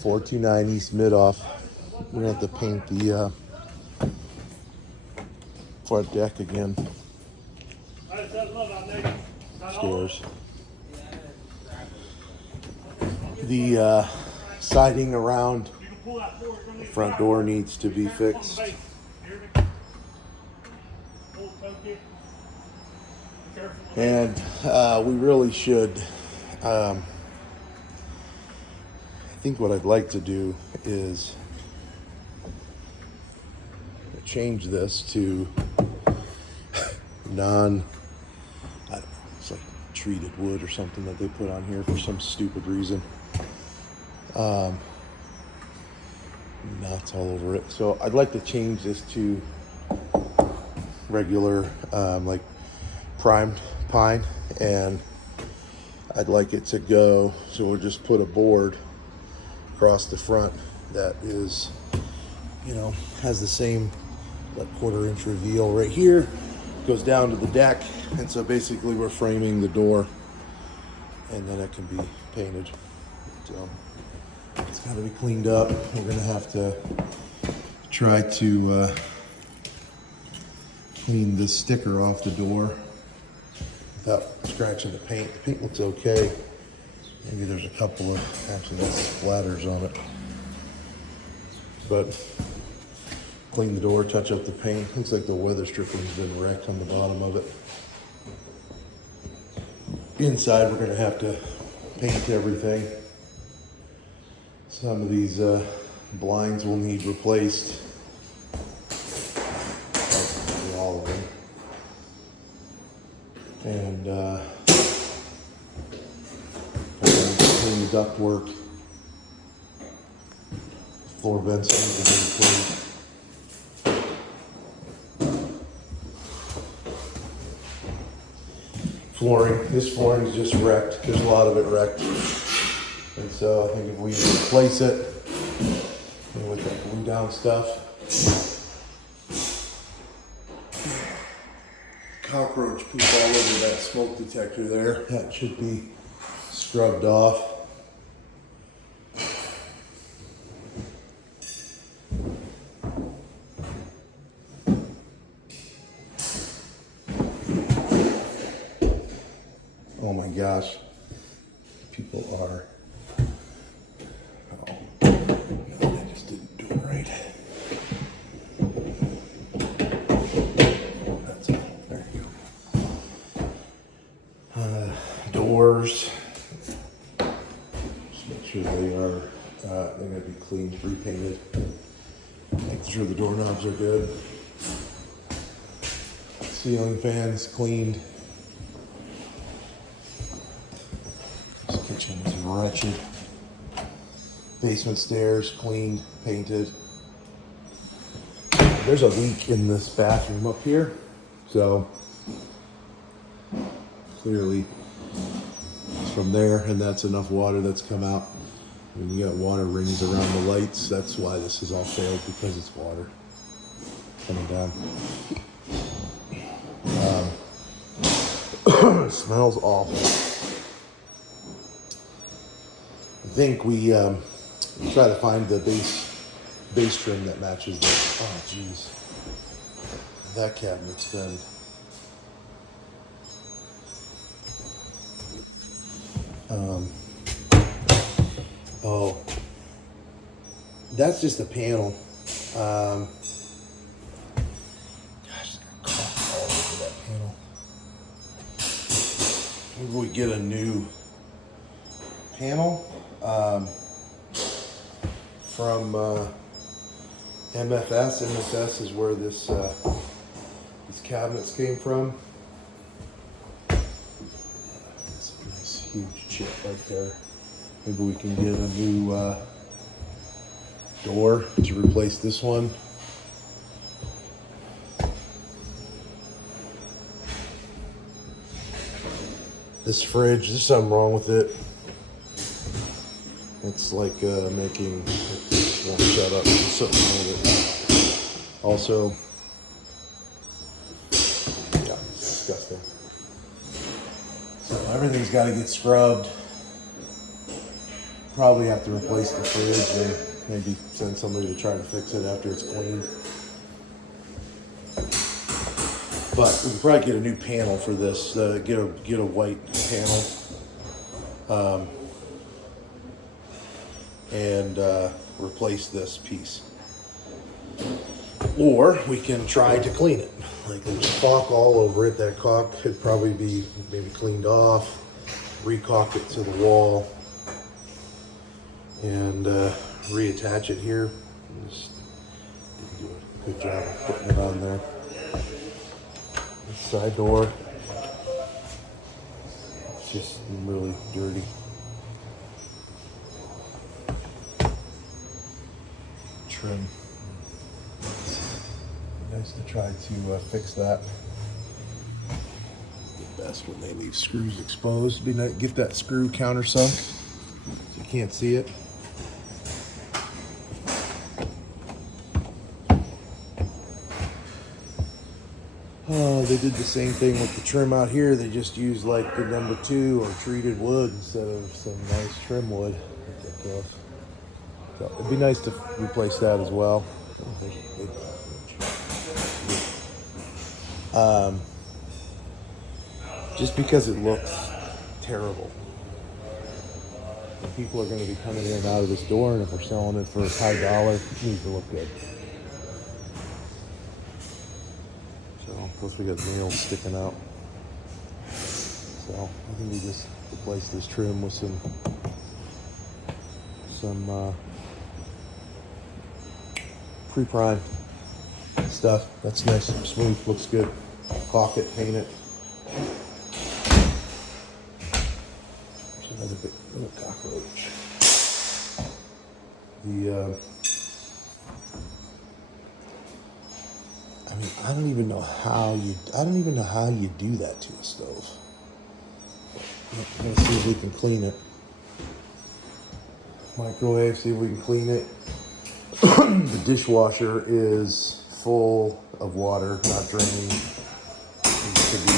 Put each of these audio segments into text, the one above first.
429 East Mithoff. We're gonna have to paint the front deck again. Stairs. The siding around the front door needs to be fixed. And we really should. I think what I'd like to do is change this to I don't know, it's like treated wood or something that they put on here for some stupid reason. Knots all over it. So I'd like to change this to regular, like primed pine, and I'd like it to go, so we'll just put a board across the front that is, you know, has the same like 1/4 inch reveal right here, goes down to the deck, and so basically we're framing the door and then it can be painted. So it's got to be cleaned up. We're gonna have to try to clean the sticker off the door without scratching the paint. The paint looks okay. Maybe there's a couple of, actually that's splatters on it. But clean the door, touch up the paint. Looks like the weather stripping's been wrecked on the bottom of it. Inside we're gonna have to paint everything. Some of these blinds will need replaced. Probably all of them. And clean the ductwork. Floor vents need to be replaced. Flooring. This flooring is just wrecked. There's a lot of it wrecked. And so I think if we replace it with that glue down stuff. Cockroach poop all over that smoke detector there. That should be scrubbed off. Oh my gosh. People are, oh, no, I just didn't do it right. That's it. There you go. Doors. Just make sure they are, they're going to be cleaned, repainted. Make sure the doorknobs are good. Ceiling fans cleaned. This kitchen is wretched. Basement stairs cleaned, painted. There's a leak in this bathroom up here, so clearly it's from there, and that's enough water that's come out. When you got water rings around the lights, that's why this has all failed, because it's water coming down. It smells awful. I think we try to find the base trim that matches this. Oh geez, that cabinet's been. Oh, that's just a panel. Gosh, it's got cough all over that panel. Maybe we get a new panel from MFS. MFS is where these cabinets came from. That's a nice huge chip right there. Maybe we can get a new door to replace this one. This fridge, there's something wrong with it. It's like making, it won't shut up. There's something wrong with it. Also, yeah, it's disgusting. So everything's got to get scrubbed. Probably have to replace the fridge and maybe send somebody to try to fix it after it's cleaned. But we can probably get a new panel for this. Get a white panel and replace this piece. Or we can try to clean it. Like there's caulk all over it. That caulk could probably be maybe cleaned off, re-caulk it to the wall, and reattach it here. Just do a good job of putting it on there. This side door, it's just really dirty. Trim. Nice to try to fix that. It's the best when they leave screws exposed. Be nice, get that screw countersunk so you can't see it. They did the same thing with the trim out here. They just used like the number 2 or treated wood instead of some nice trim wood. So it'd be nice to replace that as well. Just because it looks terrible. And people are going to be coming in and out of this door, and if we're selling it for a high dollar, it needs to look good. So, plus we got nails sticking out. So, I think we just replace this trim with some pre-prime stuff. That's nice and smooth, looks good. Caulk it, paint it. There's another big little cockroach. I mean, I don't even know how you do that to a stove. I'm gonna see if we can clean it. Microwave, see if we can clean it. The dishwasher is full of water, not draining. Needs to be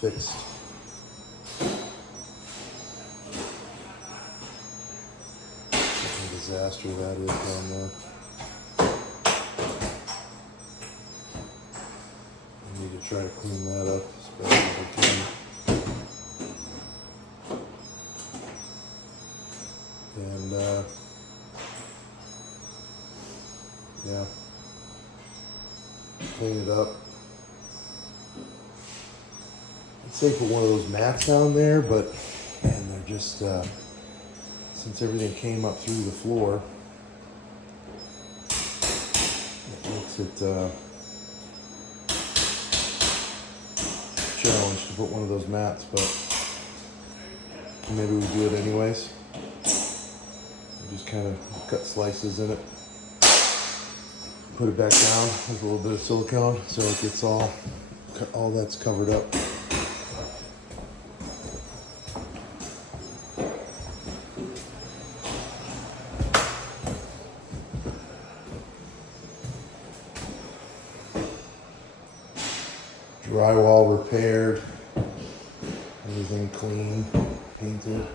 fixed. What a disaster that is down there. I need to try to clean that up as best as I can. And yeah, clean it up. I'd say put one of those mats down there, but man, they're just since everything came up through the floor, it makes it challenge to put one of those mats, but maybe we do it anyways. Just kind of cut slices in it, put it back down with a little bit of silicone so it gets all that's covered up. Drywall repaired, everything clean, painted.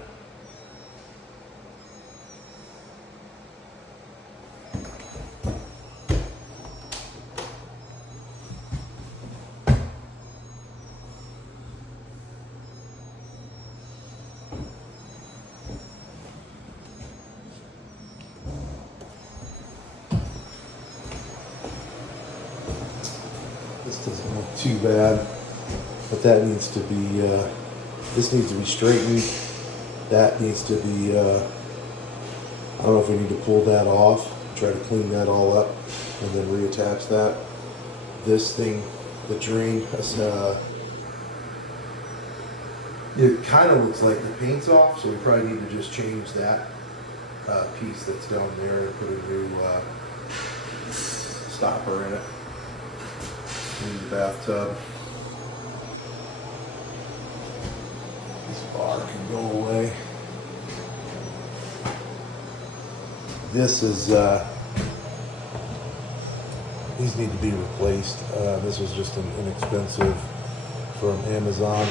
This doesn't look too bad, but that needs to be, this needs to be straightened. That needs to be, I don't know if we need to pull that off, try to clean that all up, and then reattach that. This thing, the drain, it kind of looks like the paint's off, so we probably need to just change that piece that's down there and put a new stopper in it. In the bathtub. This bar can go away. This is, these need to be replaced. This was just an inexpensive from Amazon.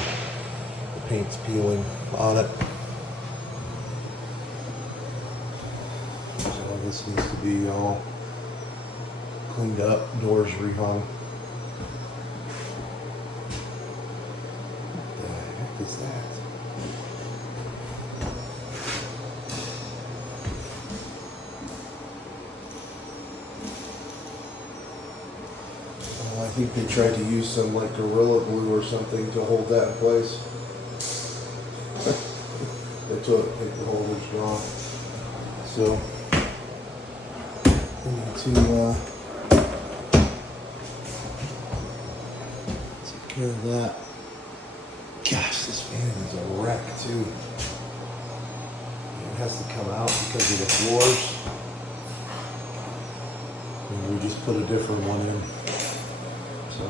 The paint's peeling on it. So this needs to be all cleaned up, doors rehung. What the heck is that? I think they tried to use some like Gorilla Glue or something to hold that in place. The toilet paper holder's gone. So we need to take care of that. Gosh, this fan is a wreck too. It has to come out because of the floors. Maybe we just put a different one in. So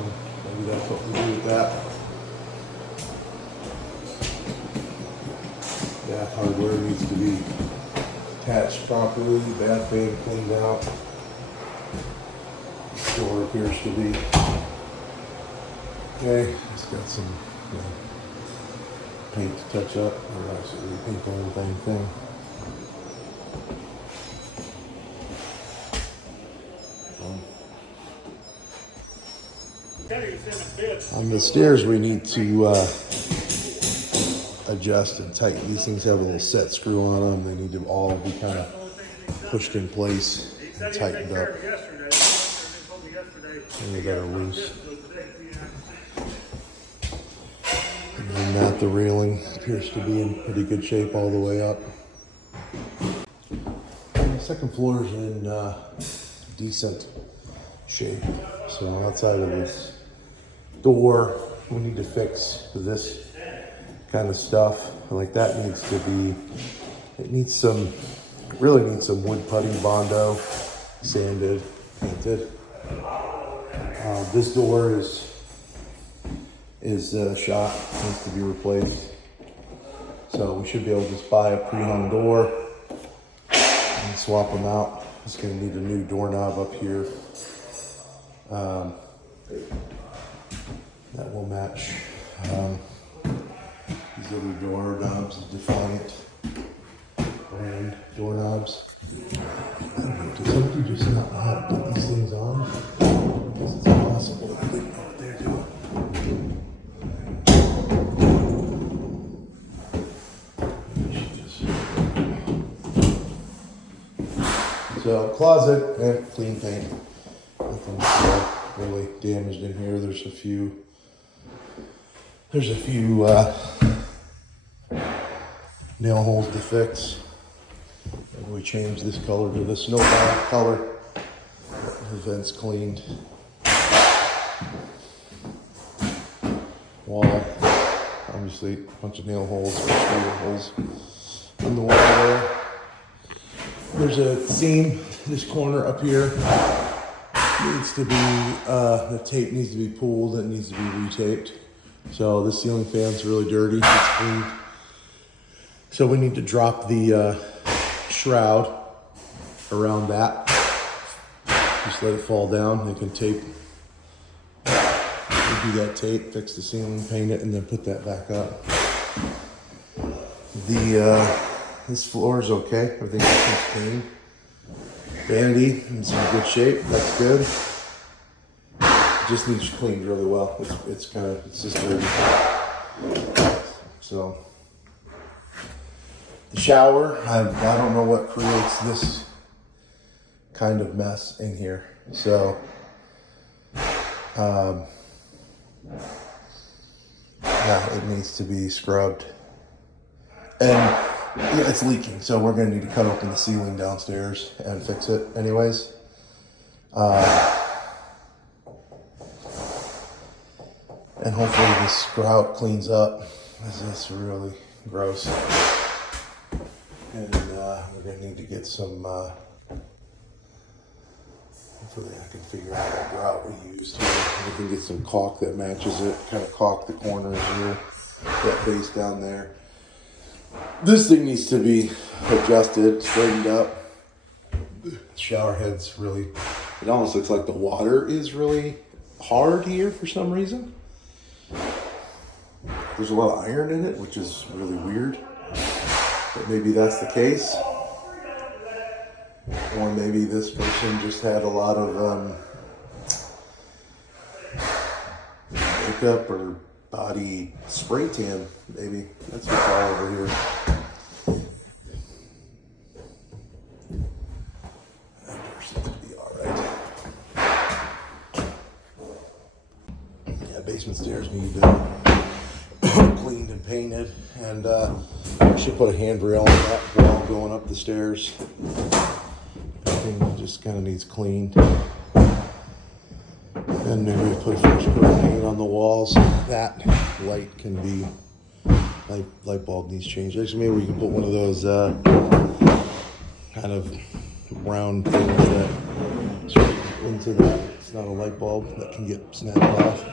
maybe that's what we do with that. Bath hardware needs to be attached properly, bath fan cleaned out. This door appears to be okay. It's got some paint to touch up, or actually paint the whole thing. On the stairs, we need to adjust and tighten. These things have a little set screw on them. They need to all be kind of pushed in place and tightened up. And they got are loose. And then that the railing appears to be in pretty good shape all the way up. And the second floor is in decent shape. So outside of this door, we need to fix this kind of stuff. Like that needs to be, really needs some wood putty bondo, sanded, painted. This door is shot, needs to be replaced. So we should be able to just buy a pre-hung door and swap them out. It's gonna need a new doorknob up here. That will match these other doorknobs, Defiant brand doorknobs. I don't know, does somebody just not know how to put these things on? Because it's impossible if they know what they're doing. So closet and clean paint. Nothing's really damaged in here. There's a few nail holes to fix. Maybe we change this color to the snowball color. The vents cleaned. Wall, obviously a bunch of nail holes, in the wall there. There's a seam, this corner up here. Needs to be, the tape needs to be pulled, it needs to be retaped. So the ceiling fan's really dirty, it's clean. So we need to drop the shroud around that. Just let it fall down. They can tape, do that tape, fix the ceiling, paint it, and then put that back up. This floor is okay, everything's clean. Vanity is in good shape, that's good. It just needs cleaned really well. It's just dirty. So the shower, I don't know what creates this kind of mess in here. So yeah, it needs to be scrubbed. And yeah, it's leaking, so we're gonna need to cut open the ceiling downstairs and fix it anyways. And hopefully this grout cleans up, because it's really gross. And we're gonna need to get some, hopefully I can figure out what grout we used here. We can get some caulk that matches it, kind of caulk the corners here, that base down there. This thing needs to be adjusted, straightened up. The shower head's really, it almost looks like the water is really hard here for some reason. There's a lot of iron in it, which is really weird. But maybe that's the case. Or maybe this person just had a lot of makeup or body spray tan. Maybe that's what's all over here. That person's gonna be all right. Yeah, basement stairs need cleaned and painted, and I should put a handrail on that wall going up the stairs. Everything just kind of needs cleaned. And maybe put a fresh coat of paint on the walls. That light can be, light bulb needs changed. Actually, maybe we can put one of those kind of round things that straight into that. It's not a light bulb that can get snapped off.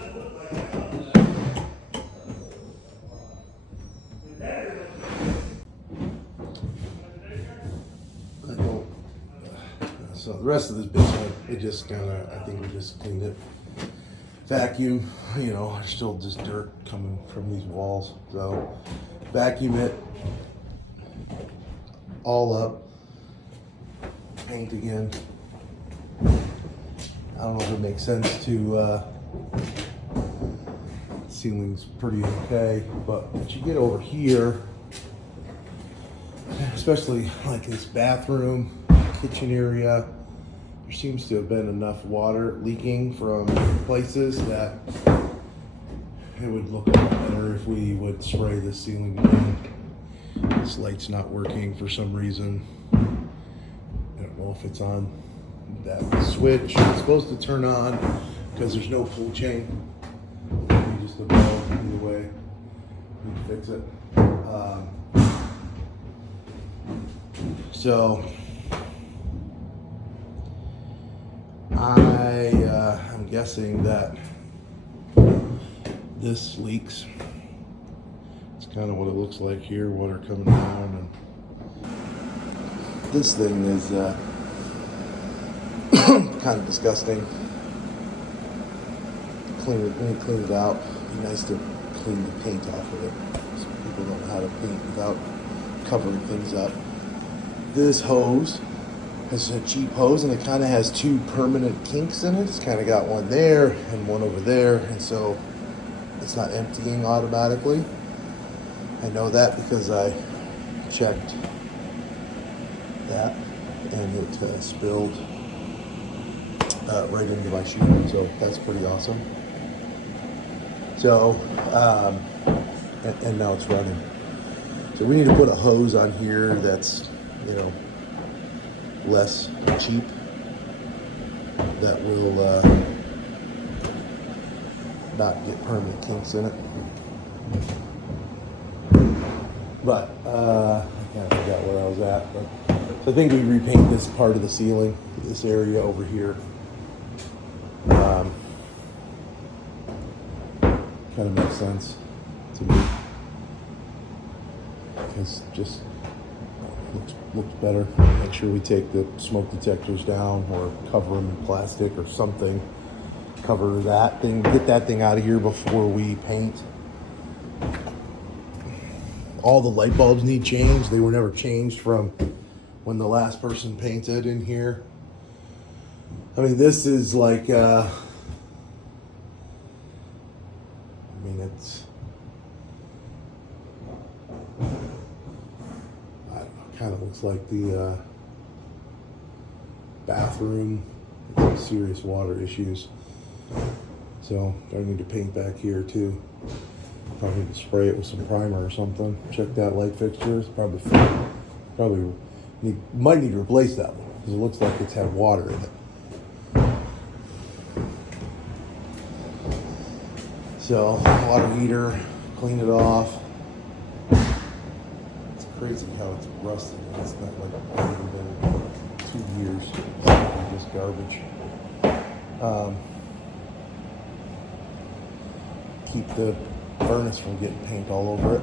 So the rest of this basement, it just kind of, I think we just cleaned it. Vacuum, you know, there's still just dirt coming from these walls. So vacuum it all up, paint again. I don't know if it makes sense to, ceiling's pretty okay, but once you get over here, especially like this bathroom, kitchen area, there seems to have been enough water leaking from places that it would look a lot better if we would spray the ceiling again. This light's not working for some reason. I don't know if it's on that switch. It's supposed to turn on because there's no pull chain. Maybe just a bulb, either way. We can fix it. So I'm guessing that this leaks. It's kind of what it looks like here, water coming down, and this thing is kind of disgusting. Clean it out. It'd be nice to clean the paint off of it. Some people don't know how to paint without covering things up. This hose is a cheap hose, and it kind of has two permanent kinks in it. It's kind of got one there and one over there, and so it's not emptying automatically. I know that because I checked that, and it spilled right into my shoe, so that's pretty awesome. So, and now it's running. So we need to put a hose on here that's, you know, less cheap, that will not get permanent kinks in it. But I kind of forgot where I was at. But so I think we repaint this part of the ceiling, this area over here. Kind of makes sense to me, because just looks better. Make sure we take the smoke detectors down, or cover them in plastic or something. Cover that thing, get that thing out of here before we paint. All the light bulbs need changed. They were never changed from when the last person painted in here. I mean, this is like, it's, I don't know, kind of looks like the bathroom. Some serious water issues. So I need to paint back here too. Probably need to spray it with some primer or something. Check that light fixture. It's probably might need to replace that one because it looks like it's had water in it. So water heater, clean it off. It's crazy how it's rusted. It's not like it's been 2 years. It's just garbage. Keep the furnace from getting paint all over it.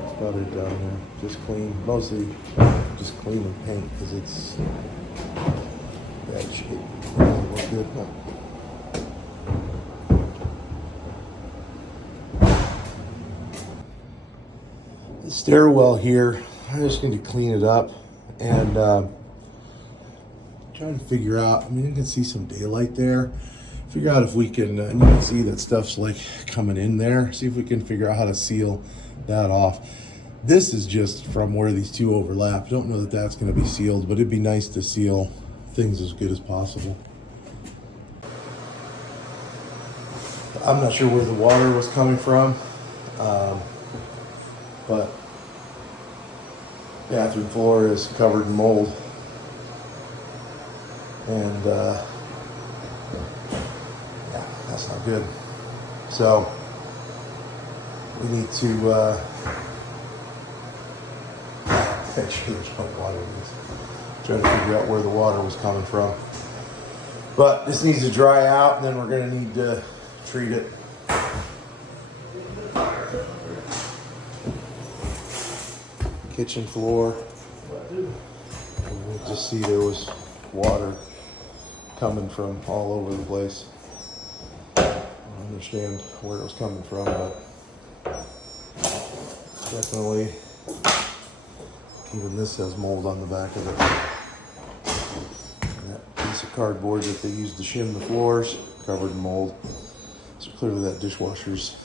That's about it down there. Just clean, mostly just clean and paint because it's bad shape. It doesn't look good. The stairwell here, I'm just going to clean it up and trying to figure out. I mean, you can see some daylight there. Figure out if we can, you can see that stuff's like coming in there. See if we can figure out how to seal that off. This is just from where these two overlap. Don't know that that's going to be sealed, but it'd be nice to seal things as good as possible. I'm not sure where the water was coming from, but the bathroom floor is covered in mold. And yeah, that's not good. So we need to make sure there's no water in this. Trying to figure out where the water was coming from. But this needs to dry out, and then we're going to need to treat it. Kitchen floor. You can just see there was water coming from all over the place. I don't understand where it was coming from, but definitely even this has mold on the back of it. And that piece of cardboard that they used to shim the floors, covered in mold. So clearly that dishwasher's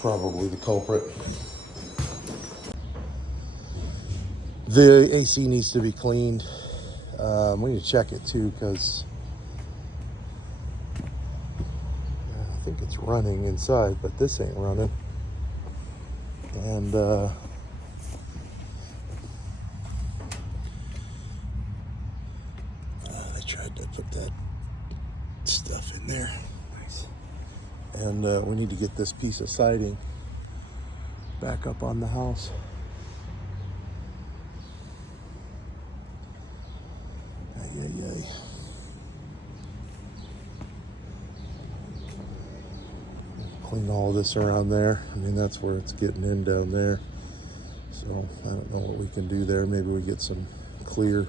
probably the culprit. The AC needs to be cleaned. We need to check it too, because I think it's running inside, but this ain't running. And they tried to put that stuff in there. Nice. And we need to get this piece of siding back up on the house. Yay. Clean all this around there. I mean, that's where it's getting in down there. So I don't know what we can do there. Maybe we get some clear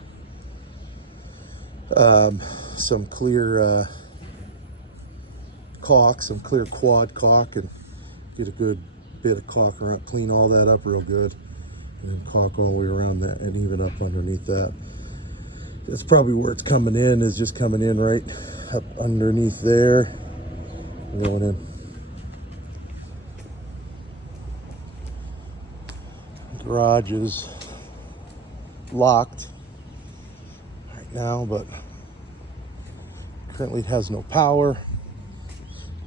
caulk, some clear quad caulk, and get a good bit of caulk around, clean all that up real good, and then caulk all the way around that and even up underneath that. That's probably where it's coming in, is just coming in right up underneath there, going in. Garage is locked right now, but currently it has no power.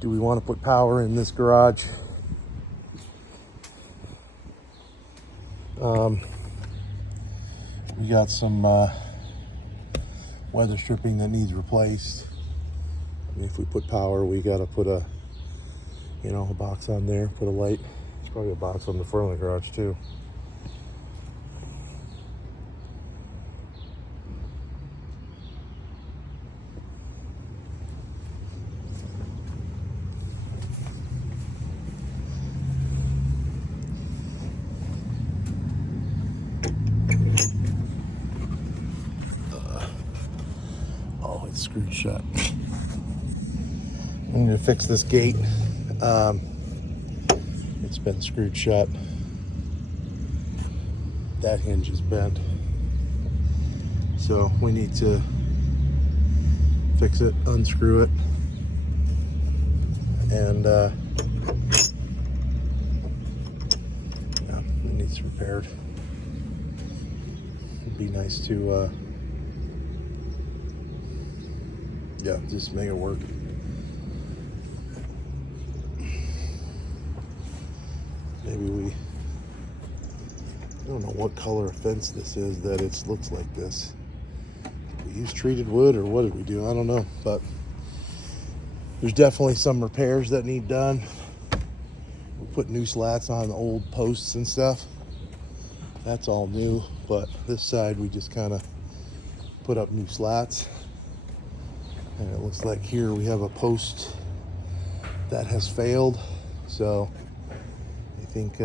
Do we want to put power in this garage? We got some weather stripping that needs replaced. I mean, if we put power, we got to put a box on there, put a light. There's probably a box on the front of the garage too. It's screwed shut. I'm going to fix this gate. It's been screwed shut. That hinge is bent. So we need to fix it, unscrew it, and yeah, it needs repaired. It'd be nice to yeah, just make it work. Maybe I don't know what color fence this is that it looks like this. Did we use treated wood or what did we do? I don't know, but there's definitely some repairs that need done. We put new slats on the old posts and stuff. That's all new, but this side we just kind of put up new slats. And it looks like here we have a post that has failed. So I think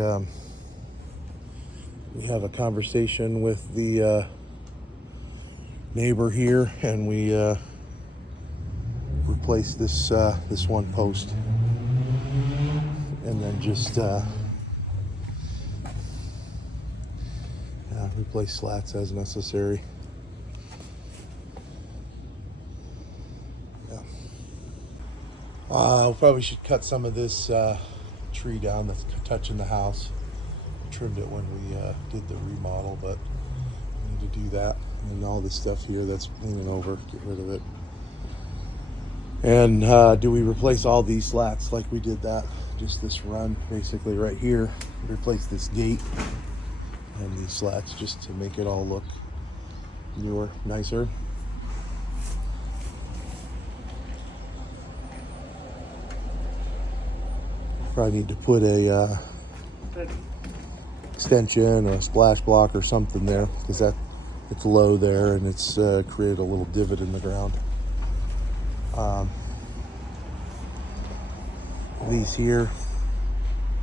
we have a conversation with the neighbor here, and we replace this one post, and then just replace slats as necessary. Yeah. Probably should cut some of this tree down that's touching the house. I trimmed it when we did the remodel, but I need to do that. And all this stuff here that's leaning over, get rid of it. And do we replace all these slats like we did that? Just this run basically right here. Replace this gate and these slats just to make it all look newer, nicer. Probably need to put a extension or a splash block or something there, because that it's low there and it's created a little divot in the ground. These here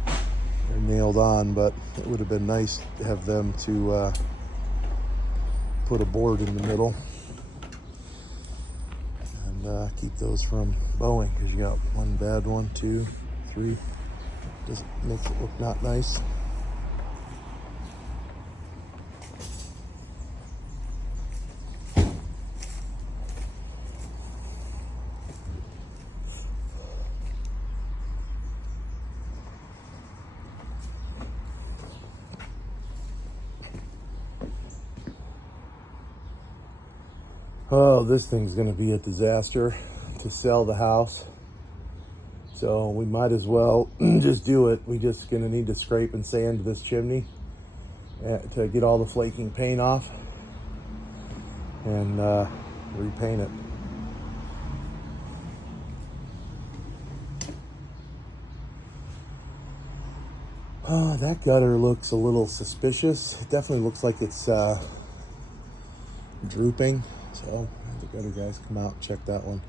are nailed on, but it would have been nice to have them to put a board in the middle and keep those from bowing, because you got one bad one, 2, 3. Just makes it look not nice. Oh, this thing's gonna be a disaster to sell the house. So we might as well just do it. We just gonna need to scrape and sand this chimney to get all the flaking paint off and repaint it. Oh, that gutter looks a little suspicious. It definitely looks like it's drooping. So the gutter guys come out and check that one.